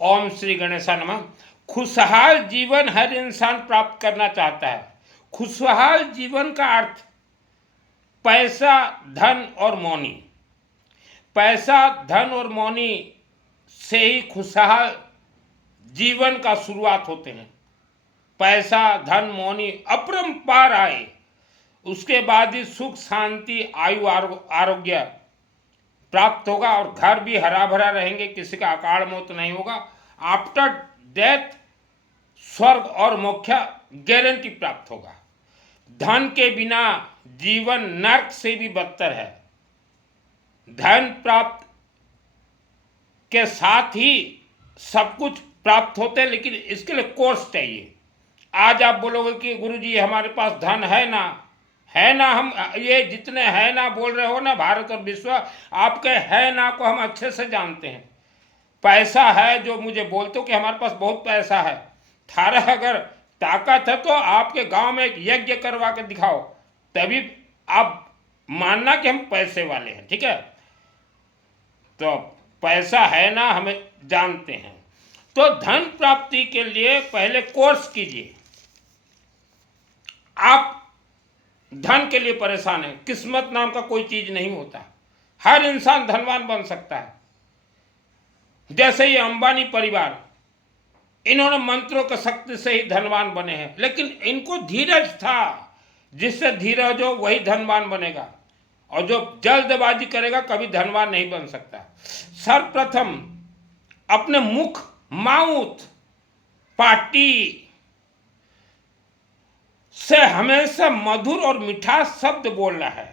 ओम श्री गणेशाय नमः। खुशहाल जीवन हर इंसान प्राप्त करना चाहता है। खुशहाल जीवन का अर्थ पैसा, धन और मौनी। पैसा, धन और मौनी से ही खुशहाल जीवन का शुरुआत होते हैं। पैसा, धन, मौनी अपरंपार आए, उसके बाद ही सुख, शांति, आयु, आरोग्य प्राप्त होगा और घर भी हरा भरा रहेंगे, किसी का अकाल मौत नहीं होगा। आफ्टर डेथ स्वर्ग और मोक्ष गारंटी प्राप्त होगा। धन के बिना जीवन नर्क से भी बदतर है। धन प्राप्त के साथ ही सब कुछ प्राप्त होते हैं, लेकिन इसके लिए कोर्स चाहिए। आज आप बोलोगे कि गुरुजी हमारे पास धन है ना, हम ये जितने है ना बोल रहे हो ना, भारत और विश्व, आपके है ना को हम अच्छे से जानते हैं। पैसा है जो मुझे बोलते हो कि हमारे पास बहुत पैसा है, थारा अगर ताकत है तो आपके गांव में एक यज्ञ करवा के दिखाओ, तभी आप मानना कि हम पैसे वाले हैं। ठीक है, तो पैसा है ना हमें जानते हैं। तो धन प्राप्ति के लिए पहले कोर्स कीजिए। आप धन के लिए परेशान है, किस्मत नाम का कोई चीज नहीं होता। हर इंसान धनवान बन सकता है। जैसे ये अंबानी परिवार, इन्होंने मंत्रों की शक्ति से ही धनवान बने हैं, लेकिन इनको धीरज था। जिससे धीरज हो वही धनवान बनेगा, और जो जल्दबाजी करेगा कभी धनवान नहीं बन सकता। सर्वप्रथम अपने मुख, माउथ, पार्टी से हमेशा मधुर और मिठास शब्द बोलना है,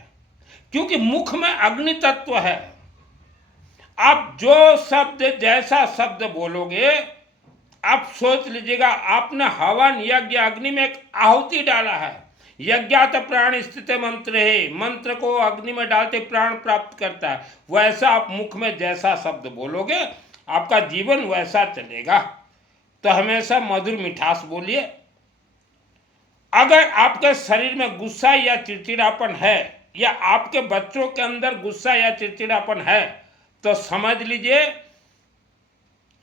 क्योंकि मुख में अग्नि तत्व है। आप जो शब्द, जैसा शब्द बोलोगे, आप सोच लीजिएगा आपने हवन, यज्ञ, अग्नि में एक आहुति डाला है। यज्ञात प्राण स्थित मंत्र है, मंत्र को अग्नि में डालते प्राण प्राप्त करता है। वैसा आप मुख में जैसा शब्द बोलोगे आपका जीवन वैसा चलेगा। तो हमेशा मधुर मिठास बोलिए। अगर आपके शरीर में गुस्सा या चिड़चिड़ापन है, या आपके बच्चों के अंदर गुस्सा या चिड़चिड़ापन है, तो समझ लीजिए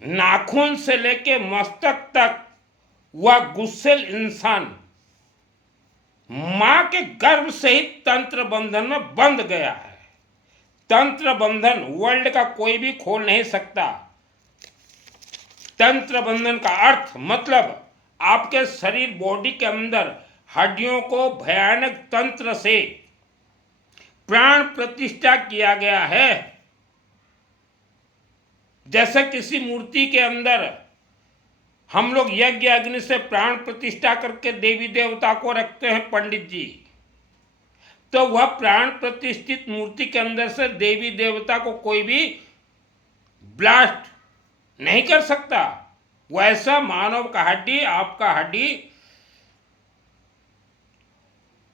नाखून से लेके मस्तक तक वह गुस्सेल इंसान मां के गर्भ से ही तंत्र बंधन में बंध गया है। तंत्र बंधन वर्ल्ड का कोई भी खोल नहीं सकता। तंत्र बंधन का अर्थ मतलब आपके शरीर, बॉडी के अंदर हड्डियों को भयानक तंत्र से प्राण प्रतिष्ठा किया गया है। जैसे किसी मूर्ति के अंदर हम लोग यज्ञ अग्नि से प्राण प्रतिष्ठा करके देवी देवता को रखते हैं पंडित जी, तो वह प्राण प्रतिष्ठित मूर्ति के अंदर से देवी देवता को कोई भी ब्लास्ट नहीं कर सकता। वैसा मानव का हड्डी, आपका हड्डी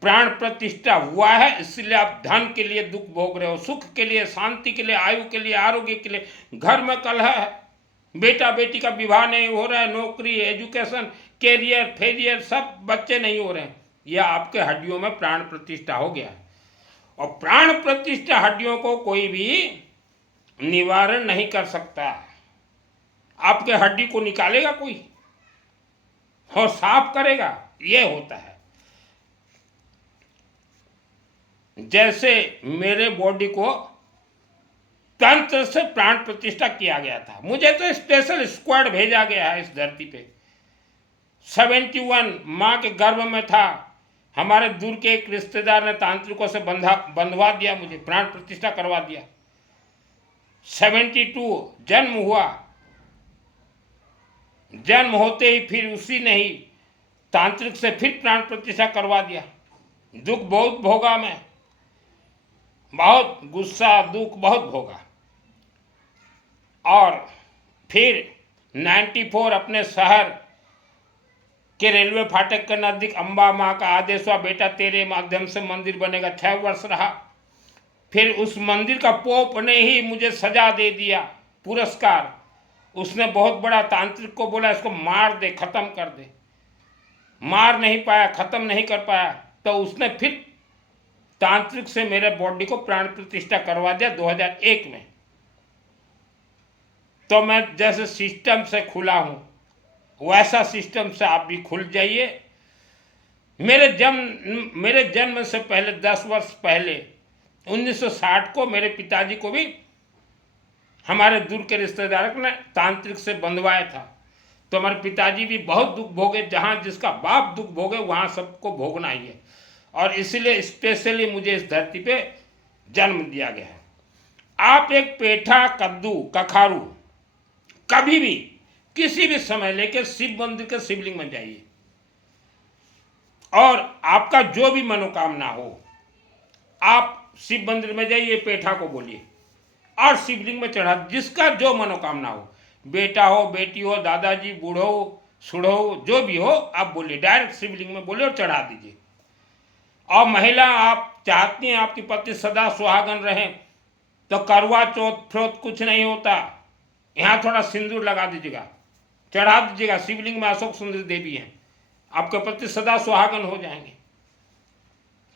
प्राण प्रतिष्ठा हुआ है, इसलिए आप धन के लिए दुख भोग रहे हो, सुख के लिए, शांति के लिए, आयु के लिए, आरोग्य के लिए। घर में कलह है, बेटा बेटी का विवाह नहीं हो रहा है, नौकरी, एजुकेशन, कैरियर फेलियर, सब बच्चे नहीं हो रहे हैं, यह आपके हड्डियों में प्राण प्रतिष्ठा हो गया है। और प्राण प्रतिष्ठा हड्डियों को कोई भी निवारण नहीं कर सकता। आपके हड्डी को निकालेगा कोई और साफ करेगा, यह होता है। जैसे मेरे बॉडी को तंत्र से प्राण प्रतिष्ठा किया गया था, मुझे तो स्पेशल स्क्वाड भेजा गया है इस धरती पे। 71 माँ के गर्भ में था, हमारे दूर के एक रिश्तेदार ने तांत्रिकों से बंधवा दिया, मुझे प्राण प्रतिष्ठा करवा दिया। 72 जन्म हुआ, जन्म होते ही फिर उसी ने ही तांत्रिक से फिर प्राण प्रतिष्ठा करवा दिया। दुख बहुत भोगा मैं, बहुत गुस्सा, दुख बहुत भोगा। और फिर 94 अपने शहर के रेलवे फाटक के नजदीक अम्बा माँ का आदेश हुआ, बेटा तेरे माध्यम से मंदिर बनेगा। 6 वर्ष रहा। फिर उस मंदिर का पोप ने ही मुझे सजा दे दिया, पुरस्कार। उसने बहुत बड़ा तांत्रिक को बोला इसको मार दे, खत्म कर दे। मार नहीं पाया, खत्म नहीं कर पाया, तो उसने फिर तांत्रिक से मेरे बॉडी को प्राण प्रतिष्ठा करवा दिया 2001 में। तो मैं जैसे सिस्टम से खुला हूँ वैसा सिस्टम से आप भी खुल जाइए। मेरे जन्म से पहले 10 वर्ष पहले 1960 को मेरे पिताजी को भी हमारे दूर के रिश्तेदार ने तांत्रिक से बंधवाया था। तो हमारे पिताजी भी बहुत दुख भोगे, जहाँ जिसका बाप दुख भोगे वहाँ सबको भोगना ही है। और इसलिए स्पेशली मुझे इस धरती पे जन्म दिया गया है। आप एक पेठा, कद्दू, कखारू कभी भी किसी भी समय लेकर शिव मंदिर के शिवलिंग में जाइए और आपका जो भी मनोकामना हो आप शिव मंदिर में जाइए, पेठा को बोलिए और शिवलिंग में चढ़ा, जिसका जो मनोकामना हो, बेटा हो, बेटी हो, दादाजी, बूढ़ो, सुढ़ो, जो भी हो आप बोलिए, डायरेक्ट शिवलिंग में बोलिए और चढ़ा दीजिए। और महिला आप चाहती हैं आपकी पति सदा सुहागन रहे तो करवा चौथ फ्रोत कुछ नहीं होता, यहाँ थोड़ा सिंदूर लगा दीजिएगा, चढ़ा दीजिएगा। शिवलिंग में अशोक सुंदरी देवी हैं, आपके पति सदा सुहागन हो जाएंगे।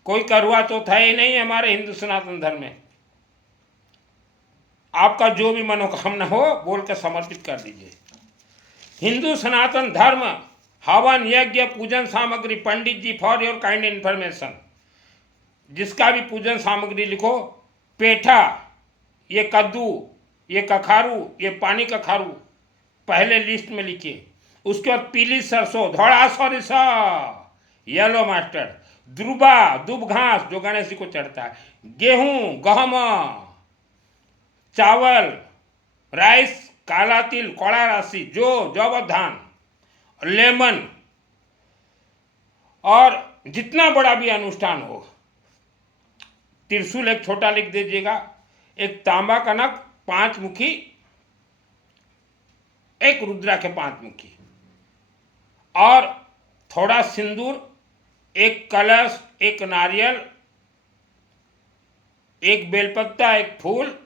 कोई करवा चौथ है ही नहीं हमारे हिंदू सनातन धर्म में। आपका जो भी मनोकामना हो बोल कर समर्पित कर दीजिए। हिंदू सनातन धर्म हवन, यज्ञ, पूजन सामग्री, पंडित जी फॉर योर काइंड इंफॉर्मेशन, जिसका भी पूजन सामग्री लिखो, पेठा, ये कद्दू, ये कखारू, ये पानी कखारू पहले लिस्ट में लिखिए। उसके बाद पीली सरसों, धोड़ा सरिसा, येलो मास्टर्ड, दुर्बा, दुब घास जो गणेश जी को चढ़ता है, गेहूं, गहमा, चावल, राइस, काला तिल, कोड़ा राशि, जौ धान, लेमन, और जितना बड़ा भी अनुष्ठान हो, त्रिशूल एक छोटा लिख दीजिएगा, एक तांबा का नग 5 मुखी, एक रुद्रा के 5 मुखी, और थोड़ा सिंदूर, एक कलश, एक नारियल, एक बेलपत्ता, एक फूल,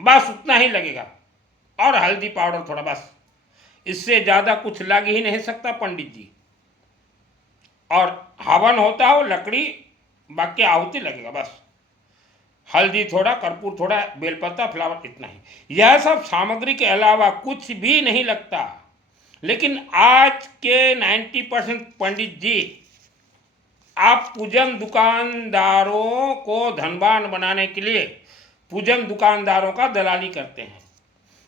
बस उतना ही लगेगा, और हल्दी पाउडर थोड़ा, बस। इससे ज़्यादा कुछ लग ही नहीं सकता पंडित जी। और हवन होता हो लकड़ी, बाकी आहुति लगेगा, बस। हल्दी थोड़ा, कर्पूर थोड़ा, बेलपत्ता, फ्लावर, इतना ही। यह सब सामग्री के अलावा कुछ भी नहीं लगता। लेकिन आज के 90% पंडित जी आप पूजन दुकानदारों को धनवान बनाने के लिए पूजन दुकानदारों का दलाली करते हैं।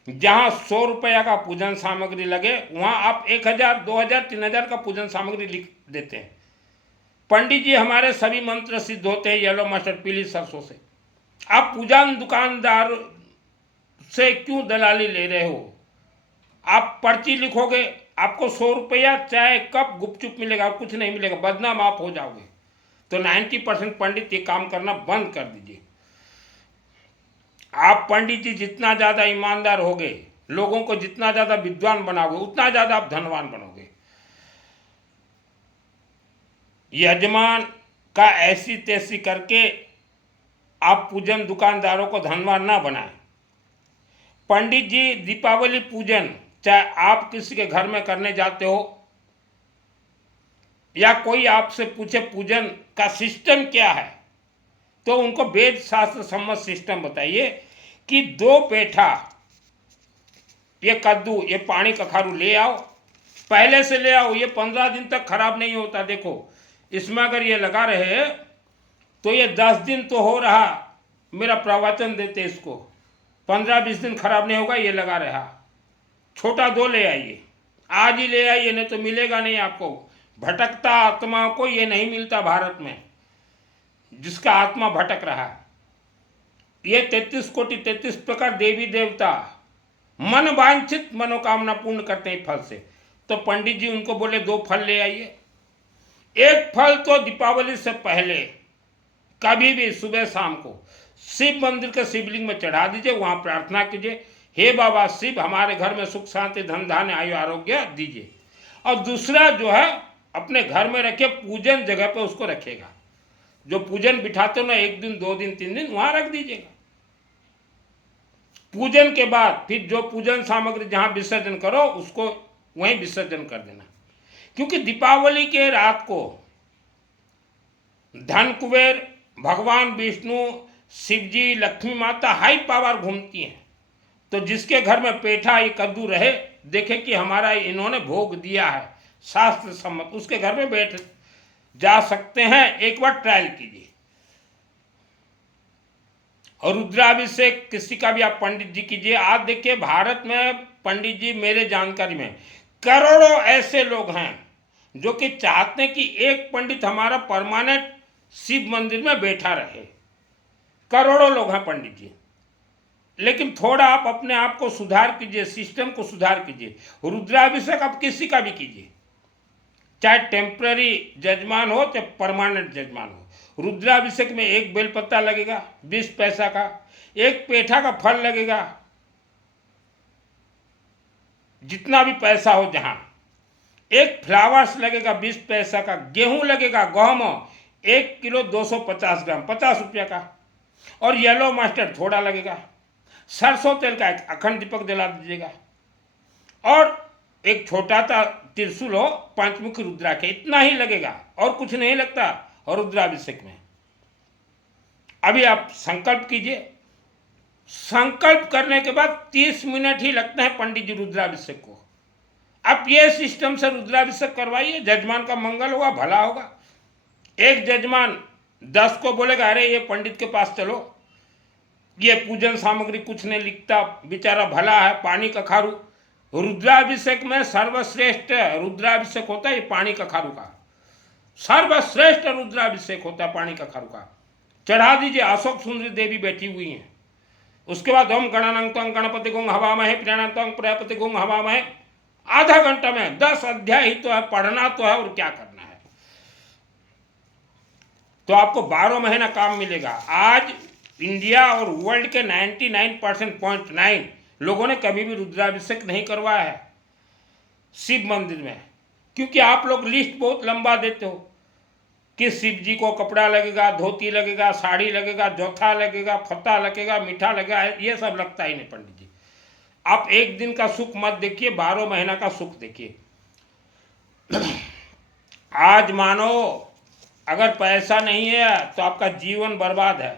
जहां 100 रुपया का पूजन सामग्री लगे वहां आप 1000, 2000, 3000 का पूजन सामग्री लिख देते हैं। पंडित जी हमारे सभी मंत्र सिद्ध होते हैं येलो मस्टर्ड, पीली सरसों से। आप पूजन दुकानदार से क्यों दलाली ले रहे हो? आप पर्ची लिखोगे, आपको 100 रुपया चाय कप गुपचुप मिलेगा और कुछ नहीं मिलेगा, बदनाम आप हो जाओगे। तो 90% पंडित ये काम करना बंद कर दीजिए। आप पंडित जी जितना ज़्यादा ईमानदार होगे, लोगों को जितना ज़्यादा विद्वान बनाओगे, उतना ज़्यादा आप धनवान बनोगे। यजमान का ऐसी तैसी करके आप पूजन दुकानदारों को धनवान ना बनाएं। पंडित जी दीपावली पूजन चाहे आप किसी के घर में करने जाते हो या कोई आपसे पूछे पूजन का सिस्टम क्या है, तो उनको वेद शास्त्र सम्मत सिस्टम बताइए कि 2 पेठा, ये कद्दू, ये पानी कखारू ले आओ, पहले से ले आओ, ये 15 दिन तक खराब नहीं होता। देखो इसमें अगर ये लगा रहे तो ये 10 दिन तो हो रहा, मेरा प्रवचन देते इसको 15-20 दिन खराब नहीं होगा। ये लगा रहा, छोटा 2 ले आइए, आज ही ले आइए, नहीं तो मिलेगा नहीं आपको। भटकता आत्माओं को ये नहीं मिलता भारत में, जिसका आत्मा भटक रहा है। ये 33 कोटि 33 प्रकार देवी देवता मन वांछित मनोकामना पूर्ण करते हैं फल से। तो पंडित जी उनको बोले 2 फल ले आइए। एक फल तो दीपावली से पहले कभी भी सुबह शाम को शिव मंदिर के शिवलिंग में चढ़ा दीजिए, वहां प्रार्थना कीजिए, हे बाबा शिव हमारे घर में सुख शांति धन धान्य आयु आरोग्य दीजिए। और दूसरा जो है अपने घर में रखिए, पूजन जगह पे उसको रखेगा। जो पूजन बिठाते हो ना, 1 दिन 2 दिन 3 दिन वहां रख दीजिएगा। पूजन के बाद फिर जो पूजन सामग्री जहां विसर्जन करो उसको वहीं विसर्जन कर देना। क्योंकि दीपावली के रात को धन कुबेर, भगवान विष्णु, शिवजी, लक्ष्मी माता हाई पावर घूमती हैं। तो जिसके घर में पेठा ये कद्दू रहे, देखे कि हमारा इन्होंने भोग दिया है शास्त्र सम्मत, उसके घर में बैठ जा सकते हैं। एक बार ट्रायल कीजिए। और रुद्राभिषेक किसी का भी आप पंडित जी कीजिए। आज देखिए भारत में पंडित जी, मेरे जानकारी में करोड़ों ऐसे लोग हैं जो कि चाहते हैं कि एक पंडित हमारा परमानेंट शिव मंदिर में बैठा रहे। करोड़ों लोग हैं पंडित जी। लेकिन थोड़ा आप अपने आप को सुधार कीजिए, सिस्टम को सुधार कीजिए। रुद्राभिषेक आप किसी का भी कीजिए, चाहे टेम्पररी जजमान हो चाहे परमानेंट जजमान हो। रुद्राभिषेक में एक बेलपत्ता लगेगा 20 पैसा का, एक पेठा का फल लगेगा, जितना भी पैसा हो जहां, एक फ्लावर्स लगेगा 20 पैसा का, गेहूं लगेगा, गहूं 1 किलो 250 ग्राम 50 रुपये का, और येलो मस्टर्ड थोड़ा लगेगा, सरसों तेल का एक अखंड दीपक जला दीजिएगा, और एक छोटा सा त्रिशूल हो पंचमुखी रुद्राक्ष, इतना ही लगेगा और कुछ नहीं लगता। और रुद्राभिषेक में अभी आप संकल्प कीजिए। संकल्प करने के बाद 30 मिनट ही लगते हैं पंडित जी रुद्राभिषेक को। आप ये सिस्टम से रुद्राभिषेक करवाइए, जजमान का मंगल होगा, भला होगा। एक जजमान 10 को बोलेगा अरे ये पंडित के पास चलो, ये पूजन सामग्री कुछ नहीं लिखता, बेचारा भला है, पानी का खारू। रुद्राभिषेक में सर्वश्रेष्ठ रुद्राभिषेक होता है ये पानी का खारू का, सर्वश्रेष्ठ रुद्राभिषेक होता है पानी का खारू का। चढ़ा दीजिए, अशोक सुंदरी देवी बैठी हुई हैं। उसके बाद ओम गणानां गणपति गुं हवामहे प्रणतं प्रजापति गुं हवामहे। आधा घंटा में 10 अध्याय ही तो है, पढ़ना तो है और क्या करना है। तो आपको 12 महीना काम मिलेगा। आज इंडिया और वर्ल्ड के 99.9 लोगों ने कभी भी रुद्राभिषेक नहीं करवाया है शिव मंदिर में, क्योंकि आप लोग लिस्ट बहुत लंबा देते हो कि शिव जी को कपड़ा लगेगा, धोती लगेगा, साड़ी लगेगा, जोथा लगेगा, फत्ता लगेगा, मीठा लगेगा, ये सब लगता ही नहीं पंडित जी। आप एक दिन का सुख मत देखिए, 12 महीना का सुख देखिए। आज मानो अगर पैसा नहीं है तो आपका जीवन बर्बाद है।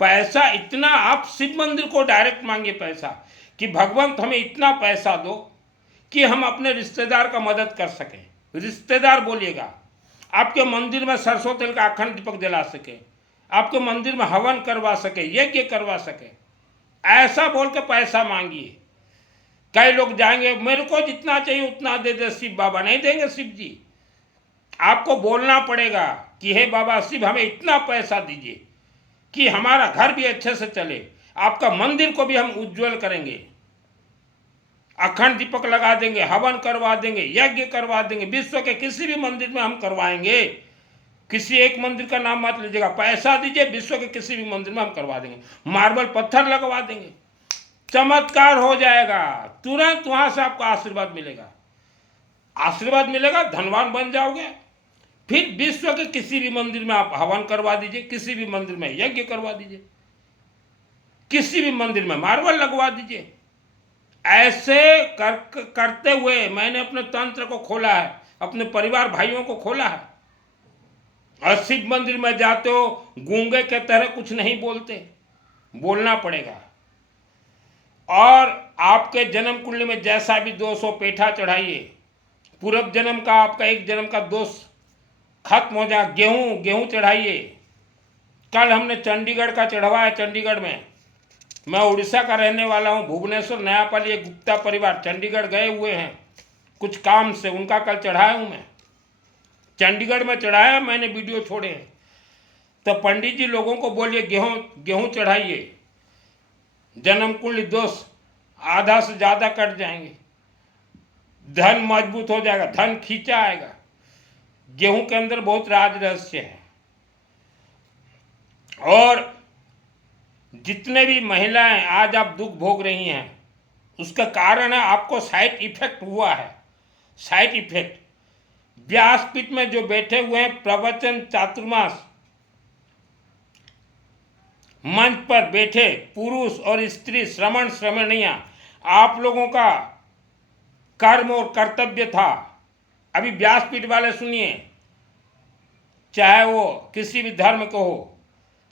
पैसा इतना, आप शिव मंदिर को डायरेक्ट मांगिए पैसा कि भगवंत हमें इतना पैसा दो कि हम अपने रिश्तेदार का मदद कर सकें। रिश्तेदार बोलिएगा, आपके मंदिर में सरसों तेल का अखंड दीपक जला सके, आपके मंदिर में हवन करवा सके, यज्ञ करवा सके, ऐसा बोल के पैसा मांगिए। कई लोग जाएंगे मेरे को जितना चाहिए उतना दे दे शिव बाबा, नहीं देंगे शिव जी। आपको बोलना पड़ेगा कि हे बाबा शिव हमें इतना पैसा दीजिए कि हमारा घर भी अच्छे से चले, आपका मंदिर को भी हम उज्जवल करेंगे, अखंड दीपक लगा देंगे, हवन करवा देंगे, यज्ञ करवा देंगे, विश्व के किसी भी मंदिर में हम करवाएंगे। किसी एक मंदिर का नाम मत लीजिएगा, पैसा दीजिए, विश्व के किसी भी मंदिर में हम करवा देंगे, मार्बल पत्थर लगवा देंगे, चमत्कार हो जाएगा। तुरंत वहां से आपको आशीर्वाद मिलेगा, आशीर्वाद मिलेगा, धनवान बन जाओगे। फिर विश्व के किसी भी मंदिर में आप हवन करवा दीजिए, किसी भी मंदिर में यज्ञ करवा दीजिए, किसी भी मंदिर में मार्बल लगवा दीजिए। ऐसे करते हुए मैंने अपने तंत्र को खोला है, अपने परिवार भाइयों को खोला है। और शिव मंदिर में जाते हो गूंगे के तरह कुछ नहीं बोलते, बोलना पड़ेगा। और आपके जन्म कुंडली में जैसा भी दोष हो पेठा चढ़ाइए, पूर्व जन्म का आपका एक जन्म का दोष खत्म हो जाए। गेहूं चढ़ाइए। कल हमने चंडीगढ़ का चढ़वाया। चंडीगढ़ में, मैं उड़ीसा का रहने वाला हूं, भुवनेश्वर नयापाली एक गुप्ता परिवार चंडीगढ़ गए हुए हैं कुछ काम से, उनका कल चढ़ाया हूं मैं। चंडीगढ़ में चढ़ाया, मैंने वीडियो छोड़े हैं। तो पंडित जी लोगों को बोलिए गेहूं चढ़ाइए, जन्म कुंडली दोष आधा से ज़्यादा कट जाएंगे, धन मजबूत हो जाएगा, धन खींचा आएगा। गेहूं के अंदर बहुत राज रहस्य है। और जितने भी महिलाएं आज आप दुख भोग रही हैं, उसका कारण है आपको साइड इफेक्ट हुआ है। साइड इफेक्ट, व्यासपीठ में जो बैठे हुए हैं प्रवचन चातुर्मास मंच पर बैठे पुरुष और स्त्री श्रमण श्रमणियां, आप लोगों का कर्म और कर्तव्य था। अभी व्यासपीठ वाले सुनिए, चाहे वो किसी भी धर्म को हो,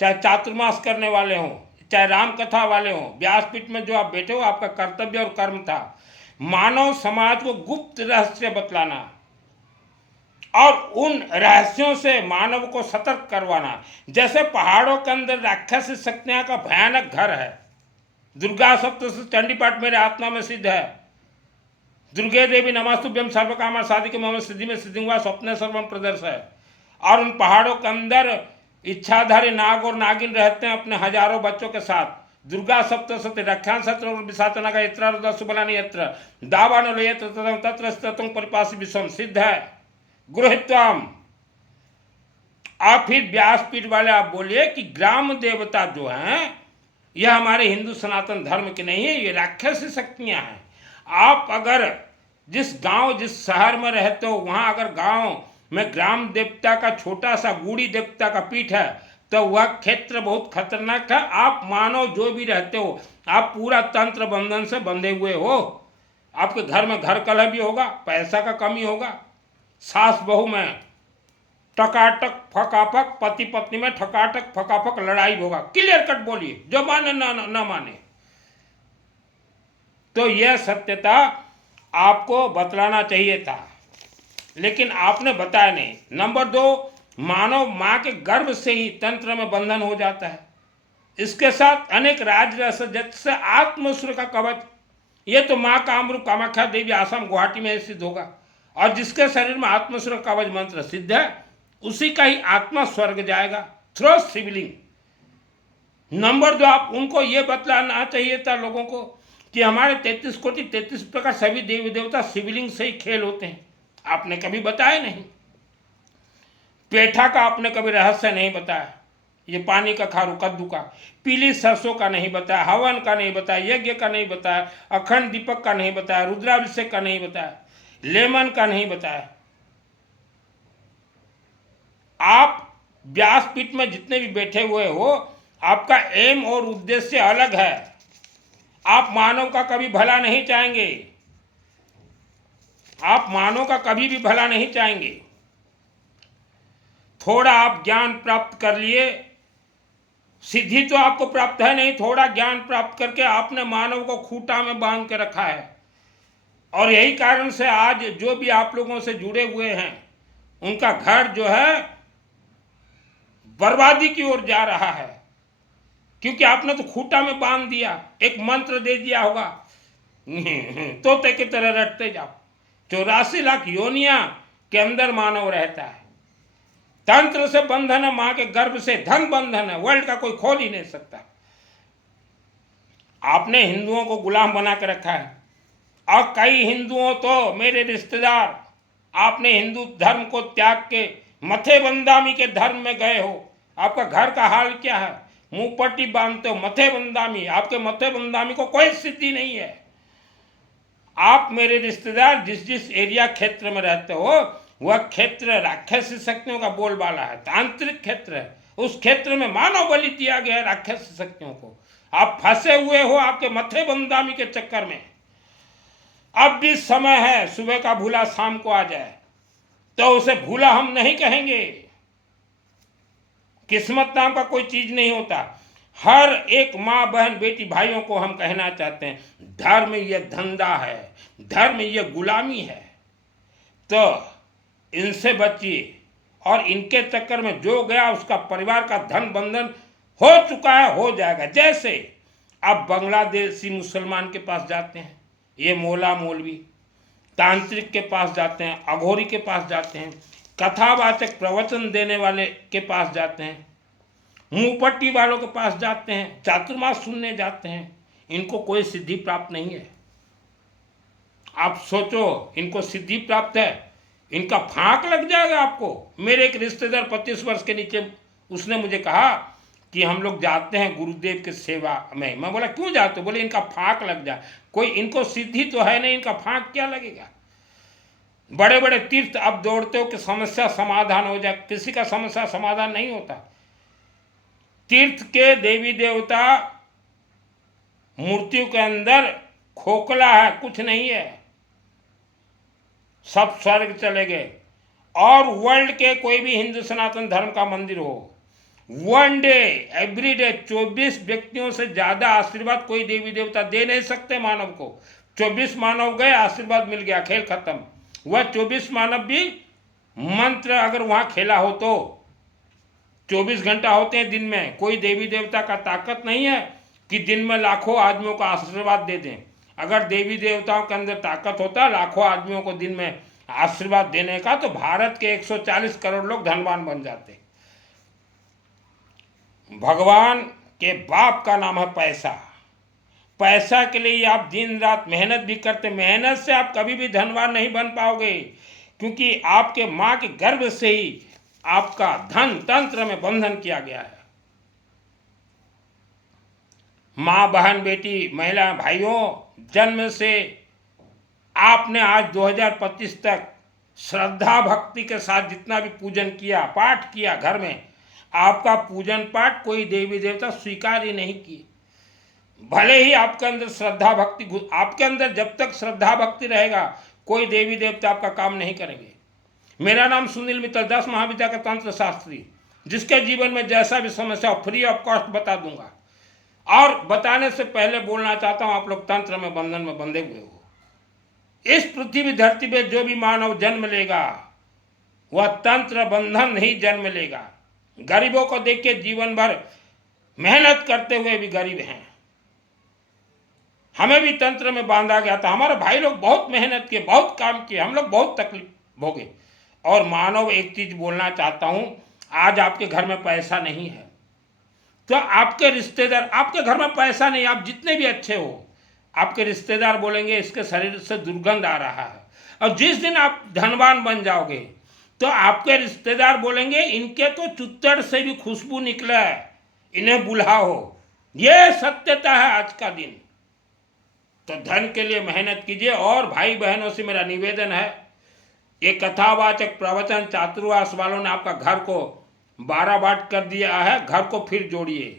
चाहे चातुर्मास करने वाले हों, चाहे राम कथा वाले हों, व्यासपीठ में जो आप बैठे हो, आपका कर्तव्य और कर्म था मानव समाज को गुप्त रहस्य बतलाना और उन रहस्यों से मानव को सतर्क करवाना। जैसे पहाड़ों के अंदर राक्षस शक्तियां का भयानक घर है। दुर्गा सप्तशती चंडी पाठ मेरे आत्मा में सिद्ध है। दुर्गे देवी नमस्तुभ्यम सर्वकामा साधिके मम सिद्धि में सिद्धि हुआ स्वप्न सर्वम प्रदर्श है। और उन पहाड़ों के अंदर इच्छाधारी नाग और नागिन रहते हैं अपने हजारों बच्चों के साथ। दुर्गा सप्तशती रक्षां सत्र विसातना का यत्र रुद्र सुबलानि यत्र दावानो यत्र तत्र तत्र स्ततं परिपासी विश्वम सिद्ध है गृहीत्वम। आप फिर व्यासपीठ वाले आप बोलिए कि ग्राम देवता जो हैं यह हमारे हिंदू सनातन धर्म के नहीं है, ये राक्षसी शक्तियां हैं। आप अगर जिस गांव जिस शहर में रहते हो वहां अगर गांव में ग्राम देवता का छोटा सा गूढ़ी देवता का पीठ है तो वह क्षेत्र बहुत खतरनाक है। आप मानो जो भी रहते हो आप पूरा तंत्र बंधन से बंधे हुए हो। आपके घर में घर कलह भी होगा, पैसा का कमी होगा, सास बहू में ठकाटक फकाफक, पति पत्नी में ठकाटक फकाफक लड़ाई होगा। क्लियर कट बोलिए, जो माने ना माने। तो यह सत्यता आपको बतलाना चाहिए था, लेकिन आपने बताया नहीं। नंबर 2, मानव माँ के गर्भ से ही तंत्र में बंधन हो जाता है। इसके साथ अनेक राजरस जैसे आत्मसुर का कवच, ये तो माँ कामरूप कामाख्या देवी आसाम गुवाहाटी में सिद्ध होगा। और जिसके शरीर में आत्मसुर का कवच मंत्र सिद्ध है उसी का ही आत्मा स्वर्ग जाएगा थ्रू शिवलिंग। नंबर 2, आप उनको ये बतलाना चाहिए था लोगों को कि हमारे 33 कोटि 33 प्रकार सभी देवी देवता शिवलिंग से ही खेल होते हैं। आपने कभी बताया नहीं। पेठा का आपने कभी रहस्य नहीं बताया, ये पानी का खारू कद्दू का, पीली सरसों का नहीं बताया, हवन का नहीं बताया, यज्ञ का नहीं बताया, अखंड दीपक का नहीं बताया, रुद्राभिषेक का नहीं बताया, लेमन का नहीं बताया। आप व्यासपीठ में जितने भी बैठे हुए हो आपका एम और उद्देश्य अलग है। आप मानव का कभी भला नहीं चाहेंगे, आप मानव का कभी भी भला नहीं चाहेंगे। थोड़ा आप ज्ञान प्राप्त कर लिए, सिद्धि तो आपको प्राप्त है नहीं, थोड़ा ज्ञान प्राप्त करके आपने मानव को खूंटा में बांध के रखा है। और यही कारण से आज जो भी आप लोगों से जुड़े हुए हैं उनका घर जो है बर्बादी की ओर जा रहा है, क्योंकि आपने तो खूंटा में बांध दिया, एक मंत्र दे दिया होगा तोते की तरह रटते जाओ। 84 लाख योनियां के अंदर मानव रहता है। तंत्र से बंधन है, मां के गर्भ से धन बंधन है, वर्ल्ड का कोई खोल ही नहीं सकता। आपने हिंदुओं को गुलाम बना के रखा है। और कई हिंदुओं तो मेरे रिश्तेदार आपने हिंदू धर्म को त्याग के मथे बंदामी के धर्म में गए हो। आपका घर का हाल क्या है? मुंह पट्टी बांधते हो, मथे बंदामी। आपके मथे बंदामी को कोई सिद्धि नहीं है। आप मेरे रिश्तेदार जिस जिस एरिया क्षेत्र में रहते हो वह क्षेत्र राक्षसी शक्तियों का बोलबाला है, तांत्रिक क्षेत्र है। उस क्षेत्र में मानव बलि दिया गया है राक्षसी शक्तियों को। आप फंसे हुए हो आपके मथे बंदामी के चक्कर में। अब भी समय है, सुबह का भूला शाम को आ जाए, तो उसे भूला हम नहीं कहेंगे। किस्मत नाम का कोई चीज नहीं होता। हर एक माँ बहन बेटी भाइयों को हम कहना चाहते हैं, धर्म यह धंधा है, धर्म यह गुलामी है। तो इनसे बचिए। और इनके चक्कर में जो गया उसका परिवार का धन बंधन हो चुका है, हो जाएगा। जैसे आप बांग्लादेशी मुसलमान के पास जाते हैं, ये मौला मौलवी तांत्रिक के पास जाते हैं, अघोरी के पास जाते हैं, कथावाचक प्रवचन देने वाले के पास जाते हैं, मुंह पट्टी वालों के पास जाते हैं, चातुर्मास सुनने जाते हैं, इनको कोई सिद्धि प्राप्त नहीं है। आप सोचो इनको सिद्धि प्राप्त है, इनका फांक लग जाएगा आपको। मेरे एक रिश्तेदार 25 वर्ष के नीचे, उसने मुझे कहा कि हम लोग जाते हैं गुरुदेव की सेवा में। मैं बोला क्यों जाते हो? बोले इनका फांक लग जाए। कोई इनको सिद्धि तो है नहीं, इनका फांक क्या लगेगा? बड़े बड़े तीर्थ अब दौड़ते हो कि समस्या समाधान हो जाए, किसी का समस्या समाधान नहीं होता। तीर्थ के देवी देवता मूर्तियों के अंदर खोखला है, कुछ नहीं है, सब स्वर्ग चले गए। और वर्ल्ड के कोई भी हिंदू सनातन धर्म का मंदिर हो, वन डे, एवरी डे 24 व्यक्तियों से ज्यादा आशीर्वाद कोई देवी देवता दे नहीं सकते मानव को। 24 मानव गए, आशीर्वाद मिल गया, खेल खत्म। वह 24 मानव भी मंत्र अगर वहां खेला हो तो 24 घंटा होते हैं दिन में। कोई देवी देवता का ताकत नहीं है कि दिन में लाखों आदमियों को आशीर्वाद दे दें। अगर देवी देवताओं के अंदर ताकत होता लाखों आदमियों को दिन में आशीर्वाद देने का, तो भारत के 140 करोड़ लोग धनवान बन जाते। भगवान के बाप का नाम है पैसा। पैसा के लिए आप दिन रात मेहनत भी करते, मेहनत से आप कभी भी धनवान नहीं बन पाओगे, क्योंकि आपके माँ के गर्भ से ही आपका धन तंत्र में बंधन किया गया है। माँ, बहन, बेटी, महिला, भाइयों, जन्म से आपने आज 2025 तक श्रद्धा भक्ति के साथ जितना भी पूजन किया, पाठ किया घर में, आपका पूजन पाठ कोई देवी देवता स्वीकार ही नहीं किए। भले ही आपके अंदर श्रद्धा भक्ति, आपके अंदर जब तक श्रद्धा भक्ति रहेगा कोई देवी देवता आपका काम नहीं करेंगे। मेरा नाम सुनील मित्तल, 10 महाविद्या का तंत्र शास्त्री, जिसके जीवन में जैसा भी समस्या हो फ्री ऑफ कॉस्ट बता दूंगा। और बताने से पहले बोलना चाहता हूं, आप लोग तंत्र में बंधन में बंधे हुए हो। इस पृथ्वी धरती पे जो भी मानव जन्म लेगा वह तंत्र बंधन ही जन्म लेगा। गरीबों को देख के जीवन भर मेहनत करते हुए भी गरीब हैं। हमें भी तंत्र में बांधा गया था। हमारे भाई लोग बहुत मेहनत किए, बहुत काम किए, हम लोग बहुत तकलीफ भोगे। और मानव, एक चीज बोलना चाहता हूं, आज आपके घर में पैसा नहीं है तो आपके रिश्तेदार, आपके घर में पैसा नहीं, आप जितने भी अच्छे हो, आपके रिश्तेदार बोलेंगे इसके शरीर से दुर्गंध आ रहा है। और जिस दिन आप धनवान बन जाओगे तो आपके रिश्तेदार बोलेंगे इनके तो चुत्तर से भी खुशबू निकला है, इन्हें बुलाओ। ये सत्यता है आज का दिन। तो धन के लिए मेहनत कीजिए। और भाई बहनों से मेरा निवेदन है, ये कथावाचक प्रवचन चातुर्मास वालों ने आपका घर को 12 बांट कर दिया है, घर को फिर जोड़िए।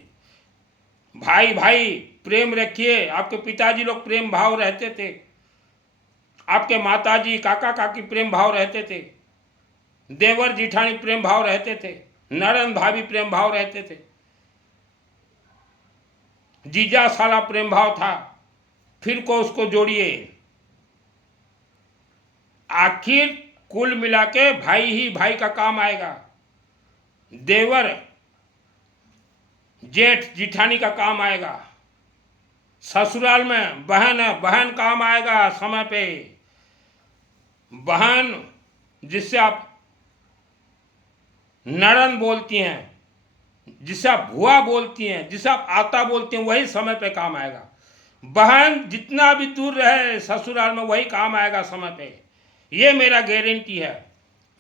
भाई भाई प्रेम रखिए। आपके पिताजी लोग प्रेम भाव रहते थे, आपके माताजी काका काकी प्रेम भाव रहते थे, देवर जिठानी प्रेम भाव रहते थे, नरन भाभी प्रेम भाव रहते थे, जीजा साला प्रेम भाव था, फिर को उसको जोड़िए। आखिर कुल मिला के भाई ही भाई का काम आएगा। देवर जेठ जिठानी का काम आएगा। ससुराल में बहन है, बहन काम आएगा समय पे। बहन जिससे आप नरन बोलती हैं, जिसे आप भुआ बोलती हैं, जिसे आप आता बोलती हैं, वही समय पे काम आएगा। बहन जितना भी दूर रहे ससुराल में वही काम आएगा समय पे। ये मेरा गारंटी है,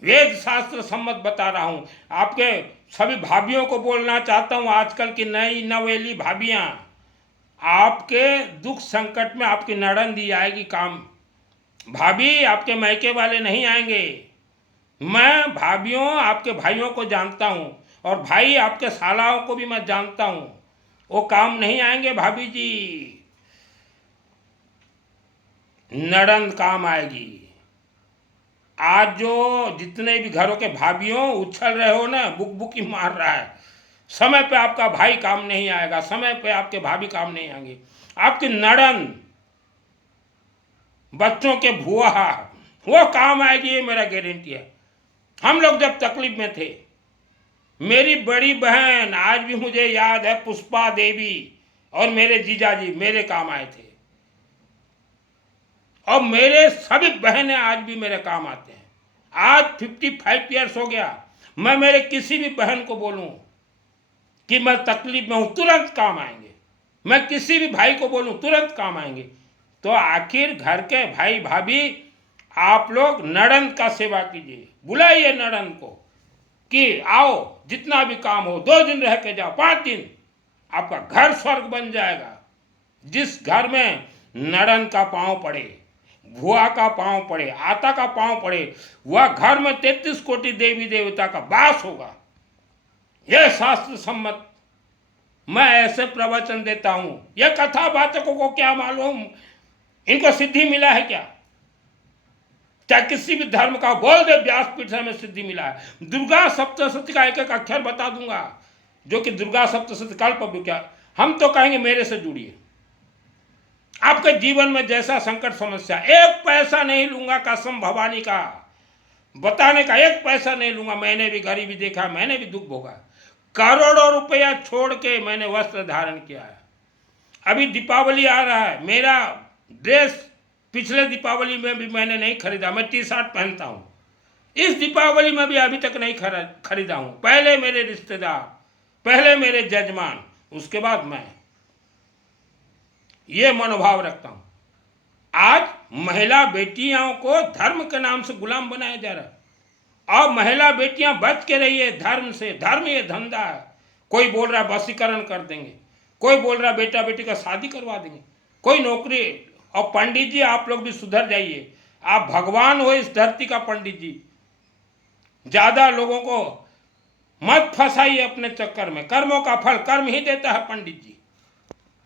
वेद शास्त्र सम्मत बता रहा हूँ। आपके सभी भाभियों को बोलना चाहता हूँ, आजकल की नई नवेली भाभियाँ, आपके दुख संकट में आपकी नड़ंदी आएगी काम। भाभी आपके मैके वाले नहीं आएंगे। मैं भाभियों आपके भाइयों को जानता हूँ और भाई आपके सालाओं को भी मैं जानता हूँ, वो काम नहीं आएंगे भाभी जी। नड़ंद काम आएगी। आज जो जितने भी घरों के भाभियों उछल रहे हो ना, बुक बुकी मार रहा है, समय पे आपका भाई काम नहीं आएगा, समय पे आपके भाभी काम नहीं आएंगे। आपकी नड़ंद, बच्चों के भुआ, वो काम आएगी, ये मेरा गारंटी है। हम लोग जब तकलीफ में थे, मेरी बड़ी बहन आज भी मुझे याद है, पुष्पा देवी, और मेरे जीजाजी मेरे काम आए थे। और मेरे सभी बहनें आज भी मेरे काम आते हैं। आज 55 ईयर्स हो गया, मैं मेरे किसी भी बहन को बोलूं कि मैं तकलीफ में हूं, तुरंत काम आएंगे। मैं किसी भी भाई को बोलूं तुरंत काम आएंगे। तो आखिर घर के भाई भाभी आप लोग नड़ंद का सेवा कीजिए, बुलाइए नड़ंद को कि आओ, जितना भी काम हो 2 दिन रह के जाओ, 5 दिन, आपका घर स्वर्ग बन जाएगा। जिस घर में नड़ंद का पांव पड़े, भुआ का पांव पड़े, आता का पांव पड़े, वह घर में 33 कोटि देवी देवता का वास होगा। यह शास्त्र सम्मत मैं ऐसे प्रवचन देता हूं। यह कथावाचकों को क्या मालूम इनको सिद्धि मिला है क्या? चाहे किसी भी धर्म का बोल दे, व्यासपीठ से हमें सिद्धि मिला है। दुर्गा सप्तशती का एक एक अक्षर बता दूंगा। जो कि दुर्गा सप्तशती कल्प विख्यात, हम तो कहेंगे मेरे से जुड़िए। आपके जीवन में जैसा संकट समस्या, एक पैसा नहीं लूंगा कसम भवानी का बताने का, एक पैसा नहीं लूंगा। मैंने भी गरीबी देखा, मैंने भी दुख भोगा, करोड़ों रुपया छोड़ के मैंने वस्त्र धारण किया है। अभी दीपावली आ रहा है, मेरा ड्रेस पिछले दीपावली में भी मैंने नहीं खरीदा, मैं टी शर्ट पहनता हूँ। इस दीपावली में भी अभी तक नहीं खरीदा हूँ। पहले मेरे रिश्तेदार, पहले मेरे जजमान, उसके बाद मैं, ये मनोभाव रखता हूँ। आज महिला बेटियों को धर्म के नाम से गुलाम बनाया जा रहा है। अब महिला बेटियां बच के रही है धर्म से। धर्म ये धंधा है। कोई बोल रहा है वशीकरण कर देंगे, कोई बोल रहा है बेटा बेटी का शादी करवा देंगे, कोई नौकरी। और पंडित जी आप लोग भी सुधर जाइए, आप भगवान हो इस धरती का पंडित जी। ज्यादा लोगों को मत फंसाइए अपने चक्कर में। कर्मों का फल कर्म ही देता है पंडित जी।